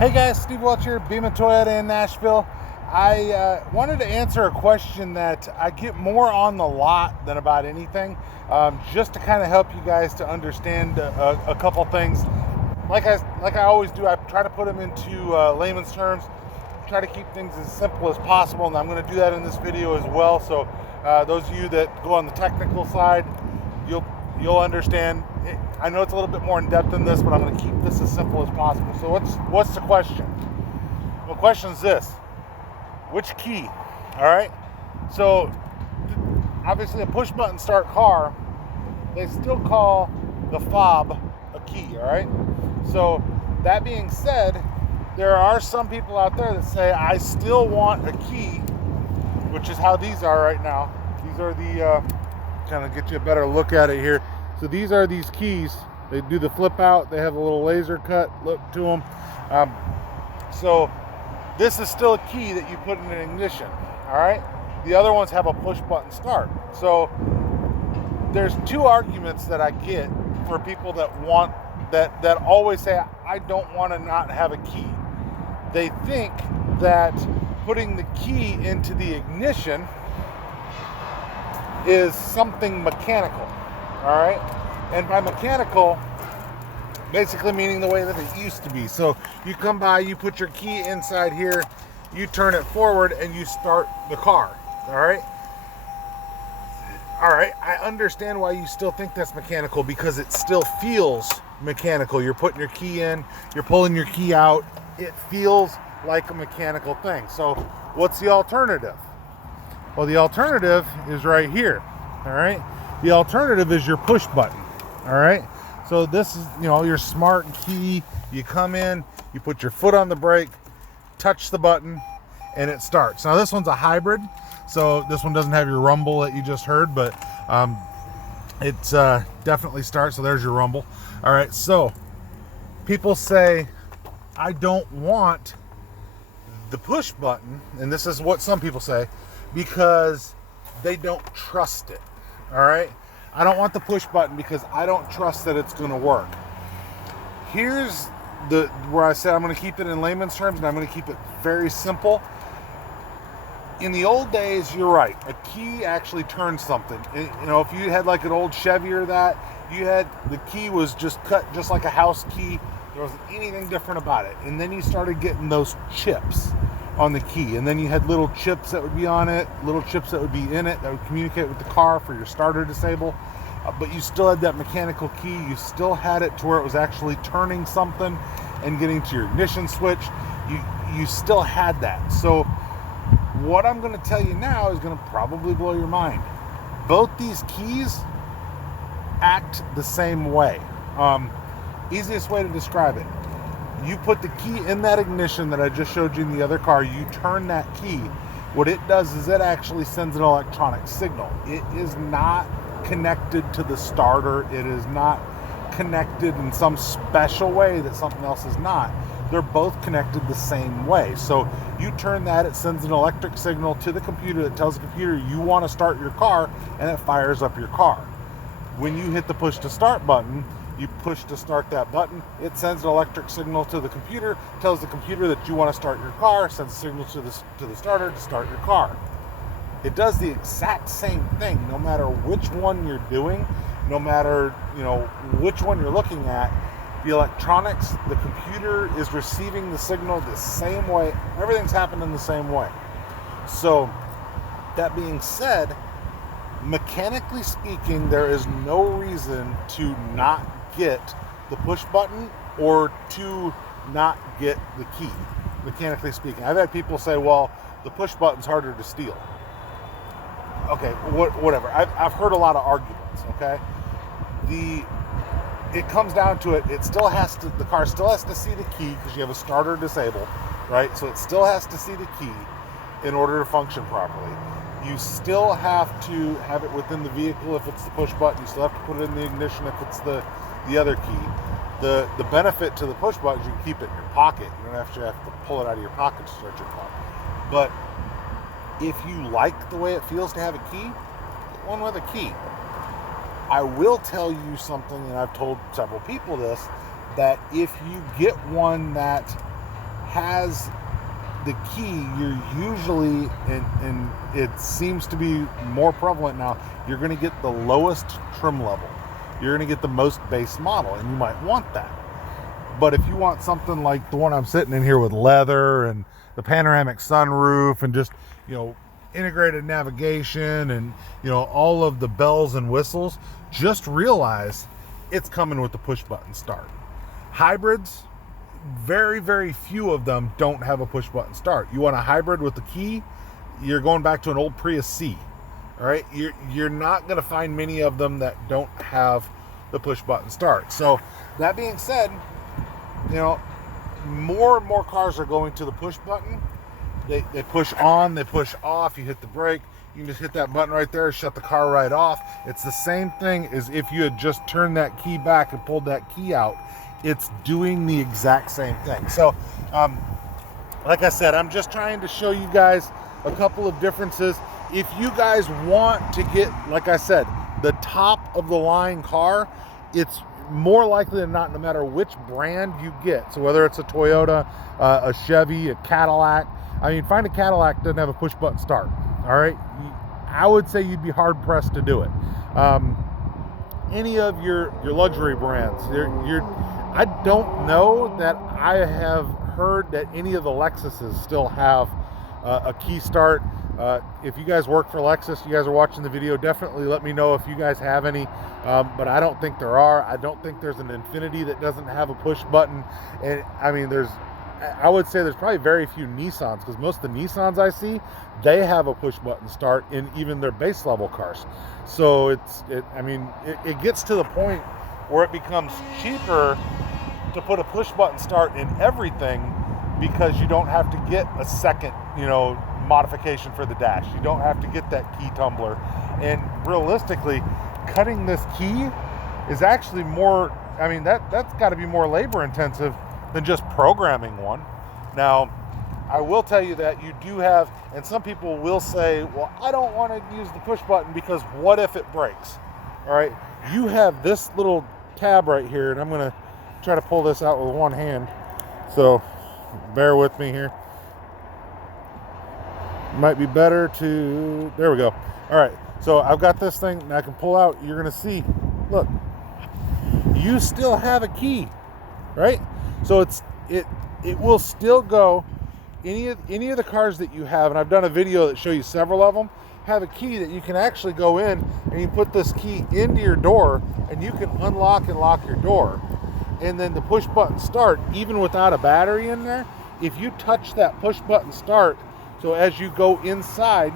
Hey guys, Steve Welch here, Beeman Toyota in Nashville. I wanted to answer a question that I get more on the lot than about anything, just to kind of help you guys to understand a couple things. Like I always do, I try to put them into layman's terms, try to keep things as simple as possible, and I'm going to do that in this video as well. So those of you that go on the technical side, you'll understand. I know it's a little bit more in depth than this, but I'm going to keep this as simple as possible. So what's the question? Well, the question is this: which key? All right. So obviously, a push button start car, they still call the fob a key. All right. So that being said, there are some people out there that say I still want a key, which is how these are right now. These are the kind of get you a better look at it here. So these are these keys. They do the flip out. They have a little laser cut look to them. So this is still a key that you put in an ignition. All right. The other ones have a push button start. So there's two arguments that I get for people that want that always say I don't want to not have a key. They think that putting the key into the ignition is something mechanical. All right, and by mechanical, basically meaning the way that it used to be. So you come by, you put your key inside here, you turn it forward, and you start the car. All right. I understand why you still think that's mechanical, because it still feels mechanical. You're putting your key in, you're pulling your key out. It feels like a mechanical thing. So what's the alternative? Well, the alternative is right here. All right. The alternative is your push button. All right. So this is, your smart key. You come in, you put your foot on the brake, touch the button, and it starts. Now this one's a hybrid, so this one doesn't have your rumble that you just heard, but it's definitely starts. So there's your rumble. All right. So people say, I don't want the push button, and this is what some people say, because they don't trust it. All right. I don't want the push button because I don't trust that it's going to work. Here's where I said I'm going to keep it in layman's terms, and I'm going to keep it very simple. In the old days, you're right. A key actually turned something. If you had like an old Chevy or that, the key was just cut just like a house key. There wasn't anything different about it. And then you started getting those chips on the key, and then you had little chips that would be on it, little chips that would be in it that would communicate with the car for your starter disable, but you still had that mechanical key. You still had it to where it was actually turning something and getting to your ignition switch. You still had that. So what I'm going to tell you now is going to probably blow your mind. Both these keys act the same way. Easiest way to describe it: you put the key in that ignition that I just showed you in the other car, you turn that key. What it does is it actually sends an electronic signal. It is not connected to the starter. It is not connected in some special way that something else is not. They're both connected the same way. So you turn that, it sends an electric signal to the computer that tells the computer you want to start your car, and it fires up your car. When you hit the push to start button, you push to start that button, it sends an electric signal to the computer, tells the computer that you want to start your car, sends a signal to the starter to start your car. It does the exact same thing no matter which one you're doing, no matter which one you're looking at. The electronics, the computer is receiving the signal the same way. Everything's happening the same way. So that being said, mechanically speaking, there is no reason to not get the push button or to not get the key, mechanically speaking. I've had people say, well, the push button's harder to steal. Okay, whatever. I've heard a lot of arguments, okay? It comes down to it, the car still has to see the key because you have a starter disabled, right? So it still has to see the key in order to function properly. You still have to have it within the vehicle if it's the push button. You still have to put it in the ignition if it's the other key. The benefit to the push button is you can keep it in your pocket. You don't have to pull it out of your pocket to start your car. But if you like the way it feels to have a key, get one with a key. I will tell you something, and I've told several people this, that if you get one that has the key, you're usually, and it seems to be more prevalent now, you're going to get the lowest trim level. You're going to get the most base model, and you might want that. But if you want something like the one I'm sitting in here with leather and the panoramic sunroof and just, integrated navigation and, all of the bells and whistles, just realize it's coming with the push button start. Hybrids, very, very few of them don't have a push button start. You want a hybrid with the key, you're going back to an old Prius C. All right, you're not going to find many of them that don't have the push button start. So that being said, more and more cars are going to the push button. They push on, they push off. You hit the brake, you can just hit that button right there, shut the car right off. It's the same thing as if you had just turned that key back and pulled that key out. It's doing the exact same thing. So, like I said, I'm just trying to show you guys a couple of differences. If you guys want to get, like I said, the top of the line car, it's more likely than not, no matter which brand you get. So whether it's a Toyota, a Chevy, a Cadillac. I mean, find a Cadillac that doesn't have a push button start. All right. I would say you'd be hard pressed to do it. Any of your luxury brands, I don't know that I have heard that any of the Lexuses still have a key start. If you guys work for Lexus, you guys are watching the video, definitely let me know if you guys have any. But I don't think there are. I don't think there's an Infiniti that doesn't have a push button. And I mean, I would say there's probably very few Nissans, because most of the Nissans I see, they have a push button start in even their base level cars. So it gets to the point where it becomes cheaper to put a push button start in everything, because you don't have to get a second, modification for the dash. You don't have to get that key tumbler. And realistically, cutting this key is actually more, that's got to be more labor intensive than just programming one. Now, I will tell you that you do have, and some people will say, well, I don't want to use the push button because what if it breaks? All right, you have this little tab right here, and I'm going to try to pull this out with one hand, so bear with me here. Might be better to, there we go. All right, so I've got this thing and I can pull out. You're gonna see, look, you still have a key, right? So it will still go. Any of the cars that you have, and I've done a video that show you several of them, have a key that you can actually go in and you put this key into your door and you can unlock and lock your door. And then the push button start, even without a battery in there, if you touch that push button start, so as you go inside,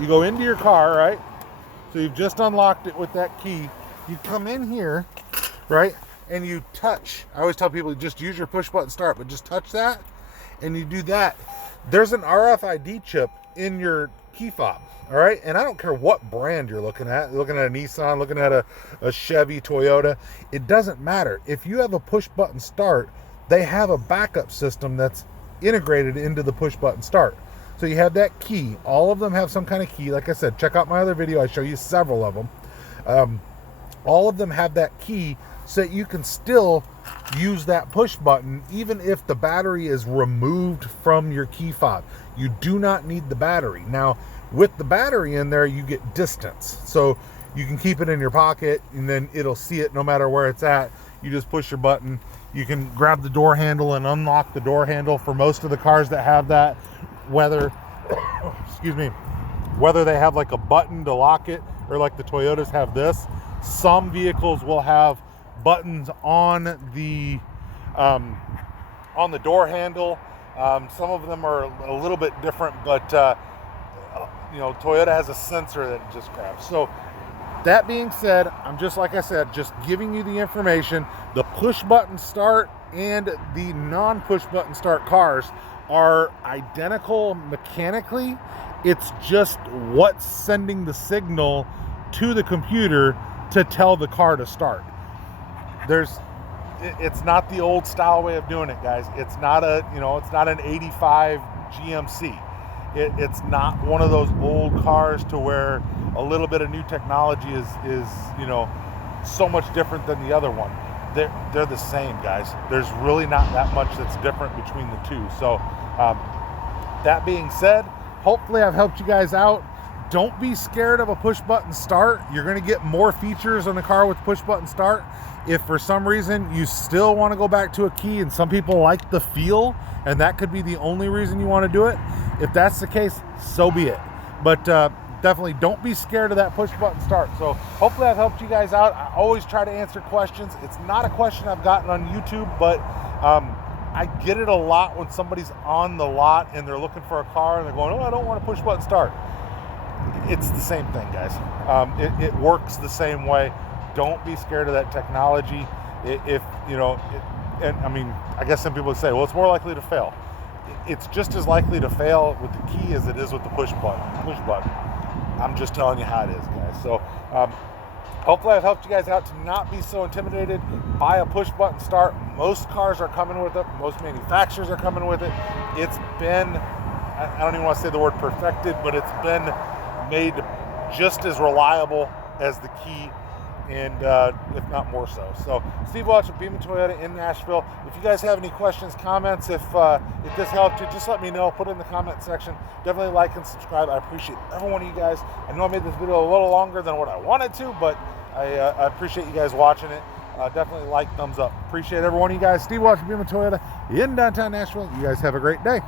you go into your car, right? So you've just unlocked it with that key. You come in here, right? And you touch. I always tell people, just use your push button start, but just touch that and you do that. There's an RFID chip in your key fob, all right? And I don't care what brand you're looking at. You're looking at a Nissan, looking at a Chevy, Toyota. It doesn't matter. If you have a push button start, they have a backup system that's integrated into the push button start. So you have that key. All of them have some kind of key. Like I said, check out my other video. I show you several of them. All of them have that key so that you can still use that push button even if the battery is removed from your key fob. You do not need the battery. Now, with the battery in there, you get distance. So you can keep it in your pocket and then it'll see it no matter where it's at. You just push your button. You can grab the door handle and unlock the door handle for most of the cars that have that. Whether they have like a button to lock it or like the Toyotas have this. Some vehicles will have buttons on the door handle. Some of them are a little bit different, but Toyota has a sensor that it just grabs. So that being said, I'm just, like I said, just giving you the information. The push button start and the non-push button start cars are identical mechanically. It's just what's sending the signal to the computer to tell the car to start. It's not the old style way of doing it, guys. It's not it's not an 85 GMC. It's not one of those old cars to where a little bit of new technology is so much different than the other one. they're the same, guys. There's really not that much that's different between the two. So that being said, hopefully I've helped you guys out. Don't be scared of a push button start. You're going to get more features on the car with push button start. If for some reason you still want to go back to a key, and some people like the feel, and that could be the only reason you want to do it, if that's the case, so be it. But definitely don't be scared of that push button start. So hopefully I've helped you guys out. I always try to answer questions. It's not a question I've gotten on YouTube, but I get it a lot when somebody's on the lot and they're looking for a car and they're going, oh, I don't want a push button start. It's the same thing, guys. It works the same way. Don't be scared of that technology. If you know, and I mean, I guess some people would say, well, it's more likely to fail. It's just as likely to fail with the key as it is with the push button. I'm just telling you how it is, guys. So hopefully I've helped you guys out to not be so intimidated by a push button start. Most cars are coming with it. Most manufacturers are coming with it. It's been, I don't even want to say the word perfected, but it's been made just as reliable as the key, and if not more so. So Steve Welch with Beaman Toyota in Nashville. If you guys have any questions, comments, if this helped you, just let me know. Put it in the comment section. Definitely like and subscribe. I appreciate every one of you guys. I know I made this video a little longer than what I wanted to, but I appreciate you guys watching it. Definitely like, thumbs up. Appreciate every one of you guys. Steve Welch with Beaman Toyota in downtown Nashville. You guys have a great day.